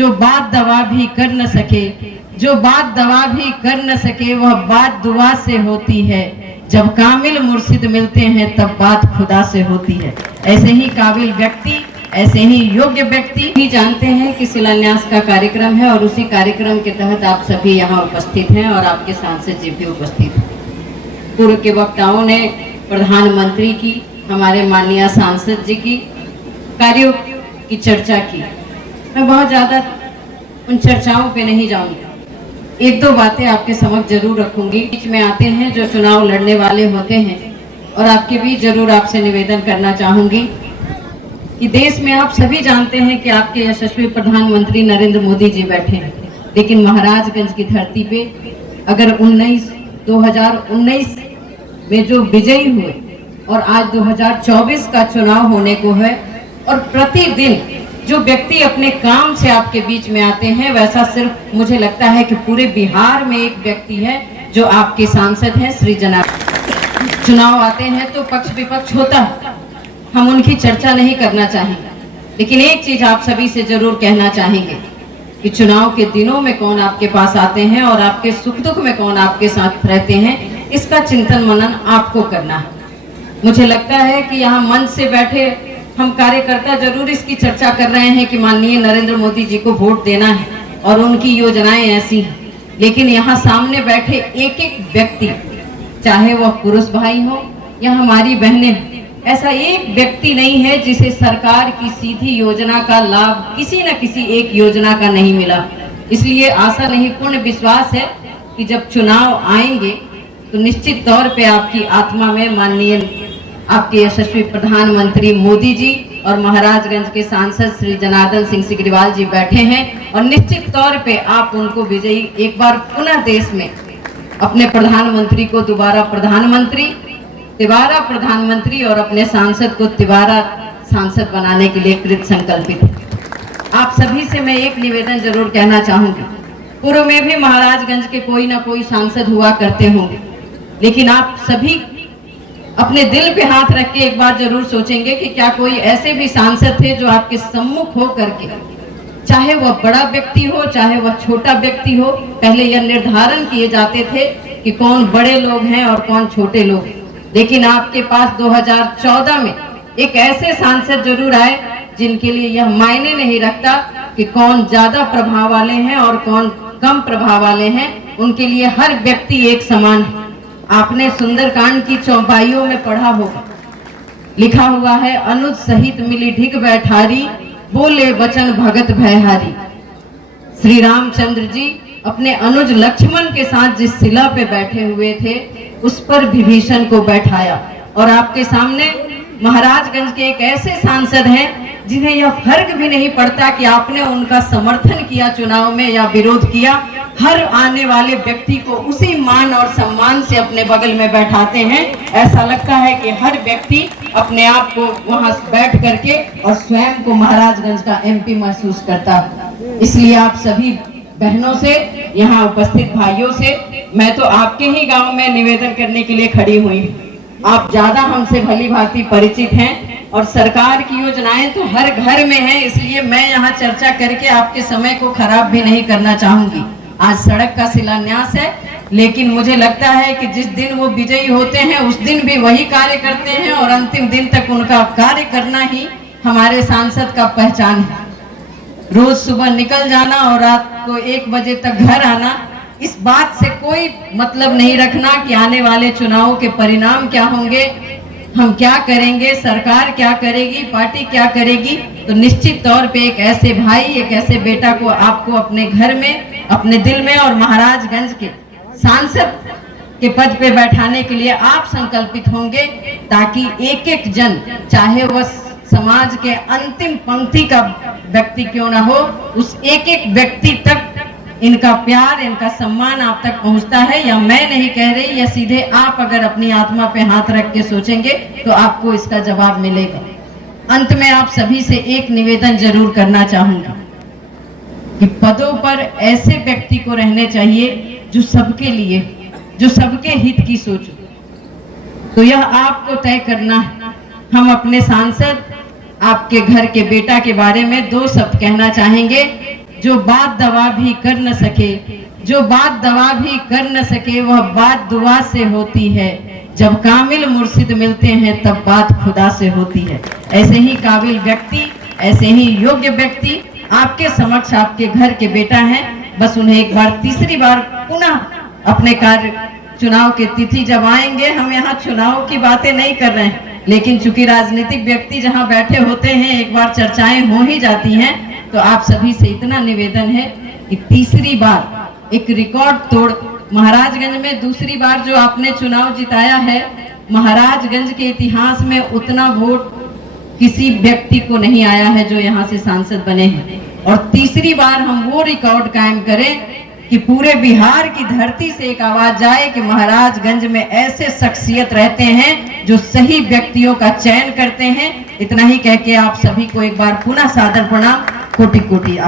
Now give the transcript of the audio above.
जो बात दवा भी कर न सके, जो बात दवा भी कर न सके, वह बात दुआ से होती है। जब कामिल मुर्शिद मिलते हैं तब बात खुदा से होती है। ऐसे ही काबिल व्यक्ति, ऐसे ही योग्य व्यक्ति भी जानते हैं कि शिलान्यास का कार्यक्रम है और उसी कार्यक्रम के तहत आप सभी यहाँ उपस्थित हैं और आपके सांसद जी भी उपस्थित हैं। पूर्व के वक्ताओं ने प्रधानमंत्री की, हमारे माननीय सांसद जी की कार्यों की चर्चा की। मैं बहुत ज़्यादा उन चर्चाओं पे नहीं जाऊंगी, एक दो बातें आपके समक्ष जरूर रखूंगी। बीच में आते हैं जो चुनाव लड़ने वाले होते हैं और आपके बीच जरूर आपसे निवेदन करना चाहूंगी कि देश में आप सभी जानते हैं कि आपके यशस्वी प्रधानमंत्री नरेंद्र मोदी जी बैठे हैं, लेकिन महाराजगंज की धरती पे अगर 2019 में जो विजयी हुए और आज 2024 का चुनाव होने को है और प्रतिदिन जो व्यक्ति अपने काम से आपके बीच में आते हैं, वैसा सिर्फ मुझे लगता है कि पूरे बिहार में एक व्यक्ति है जो आपके सांसद हैं, श्री जनार्दन। चुनाव आते हैं तो पक्ष विपक्ष होता है, हम उनकी चर्चा नहीं करना चाहेंगे, लेकिन एक चीज आप सभी से जरूर कहना चाहेंगे कि चुनाव के दिनों में कौन आपके पास आते हैं और आपके सुख दुख में कौन आपके साथ रहते हैं, इसका चिंतन मनन आपको करना है। मुझे लगता है कि यहाँ मंच से बैठे हम कार्यकर्ता जरूर इसकी चर्चा कर रहे हैं कि माननीय नरेंद्र मोदी जी को वोट देना है और उनकी योजनाएं ऐसी हैं, लेकिन यहाँ सामने बैठे एक एक व्यक्ति, चाहे वह पुरुष भाई हो या हमारी बहनें, ऐसा एक व्यक्ति नहीं है जिसे सरकार की सीधी योजना का लाभ किसी न किसी एक योजना का नहीं मिला। इसलिए आशा नहीं, पूर्ण विश्वास है कि जब चुनाव आएंगे तो निश्चित तौर पे आपकी आत्मा में माननीय आपके यशस्वी प्रधानमंत्री मोदी जी और महाराजगंज के सांसद श्री जनार्दन सिंह सिग्रीवाल जी बैठे हैं और निश्चित तौर पे आप उनको विजयी एक बार पुनः देश में अपने प्रधानमंत्री को दोबारा प्रधानमंत्री, तिबारा प्रधानमंत्री और अपने सांसद को तिबारा सांसद बनाने के लिए कृत संकल्पित है। आप सभी से मैं एक निवेदन जरूर कहना चाहूंगी, पूर्व में भी महाराजगंज के कोई ना कोई सांसद हुआ करते होंगे, लेकिन आप सभी अपने दिल पे हाथ रख के एक बार जरूर सोचेंगे कि क्या कोई ऐसे भी सांसद थे जो आपके सम्मुख हो करके, चाहे वह बड़ा व्यक्ति हो चाहे वह छोटा व्यक्ति हो, पहले यह निर्धारण किए जाते थे कि कौन बड़े लोग हैं और कौन छोटे लोग हैं, लेकिन आपके पास 2014 में एक ऐसे सांसद जरूर आए जिनके लिए यह मायने नहीं रखता कि कौन ज्यादा प्रभाव वाले हैं और कौन कम प्रभाव वाले हैं, उनके लिए हर व्यक्ति एक समान है। आपने सुंदरकांड की चौपाइयों में पढ़ा होगा, लिखा हुआ है, अनुज सहित मिली ढिग बैठारी, बोले वचन भगत भयहारी। श्री रामचंद्र जी अपने अनुज लक्ष्मण के साथ जिस शिला पे बैठे हुए थे उस पर विभीषण को बैठाया और आपके सामने महाराजगंज के एक ऐसे सांसद हैं जिन्हें यह फर्क भी नहीं पड़ता कि आपने उनका समर्थन किया चुनाव में या विरोध किया, हर आने वाले व्यक्ति को उसी मान और सम्मान से अपने बगल में बैठाते हैं। ऐसा लगता है कि हर व्यक्ति अपने आप को वहां बैठ करके और स्वयं को महाराजगंज का एमपी महसूस करता है। इसलिए आप सभी बहनों से, यहाँ उपस्थित भाइयों से मैं तो आपके ही गांव में निवेदन करने के लिए खड़ी हुई। आप ज्यादा हमसे भली भांति परिचित हैं और सरकार की योजनाएं तो हर घर में हैं, इसलिए मैं यहाँ चर्चा करके आपके समय को खराब भी नहीं करना चाहूंगी। आज सड़क का शिलान्यास है, लेकिन मुझे लगता है कि जिस दिन वो विजयी होते हैं उस दिन भी वही कार्य करते हैं और अंतिम दिन तक उनका कार्य करना ही हमारे सांसद का पहचान है। रोज सुबह निकल जाना और रात को 1 बजे तक घर आना, इस बात से कोई मतलब नहीं रखना कि आने वाले चुनाव के परिणाम क्या होंगे, हम क्या करेंगे, सरकार क्या करेगी, पार्टी क्या करेगी। तो निश्चित तौर पे एक ऐसे भाई, एक ऐसे बेटा को आपको अपने घर में, अपने दिल में और महाराजगंज के सांसद के पद पे बैठाने के लिए आप संकल्पित होंगे, ताकि एक एक जन, चाहे वह समाज के अंतिम पंक्ति का व्यक्ति क्यों ना हो, उस एक एक व्यक्ति तक इनका प्यार, इनका सम्मान आप तक पहुंचता है। या मैं नहीं कह रही, या सीधे आप अगर अपनी आत्मा पे हाथ रख के सोचेंगे तो आपको इसका जवाब मिलेगा। अंत में आप सभी से एक निवेदन जरूर करना चाहूंगा कि पदों पर ऐसे व्यक्ति को रहने चाहिए जो सबके लिए, जो सबके हित की सोचे। तो यह आपको तय करना है। हम अपने सांसद, आपके घर के बेटा के बारे में 2 शब्द कहना चाहेंगे। जो बात दवा भी कर न सके, जो बात दवा भी कर न सके वह बात दुआ से होती है। जब कामिल मुर्शिद मिलते हैं तब बात खुदा से होती है। ऐसे ही काबिल व्यक्ति, ऐसे ही योग्य व्यक्ति आपके समक्ष आपके घर के बेटा हैं। बस उन्हें एक बार, तीसरी बार पुनः अपने कार्य, चुनाव के तिथि जब आएंगे, हम यहाँ चुनाव की बातें नहीं कर रहे हैं, लेकिन चूंकि राजनीतिक व्यक्ति जहाँ बैठे होते हैं एक बार चर्चाएं हो ही जाती हैं, तो आप सभी से इतना निवेदन है कि तीसरी बार एक रिकॉर्ड तोड़, महाराजगंज में दूसरी बार जो आपने चुनाव जिताया है, महाराजगंज के इतिहास में उतना वोट किसी व्यक्ति को नहीं आया है जो यहाँ से सांसद बने हैं। और तीसरी बार हम वो रिकॉर्ड कायम करें कि पूरे बिहार की धरती से एक आवाज जाए कि महाराजगंज में ऐसे शख्सियत रहते हैं जो सही व्यक्तियों का चयन करते हैं। इतना ही कह के आप सभी को एक बार पुनः सादर प्रणाम, कोटि कोटि।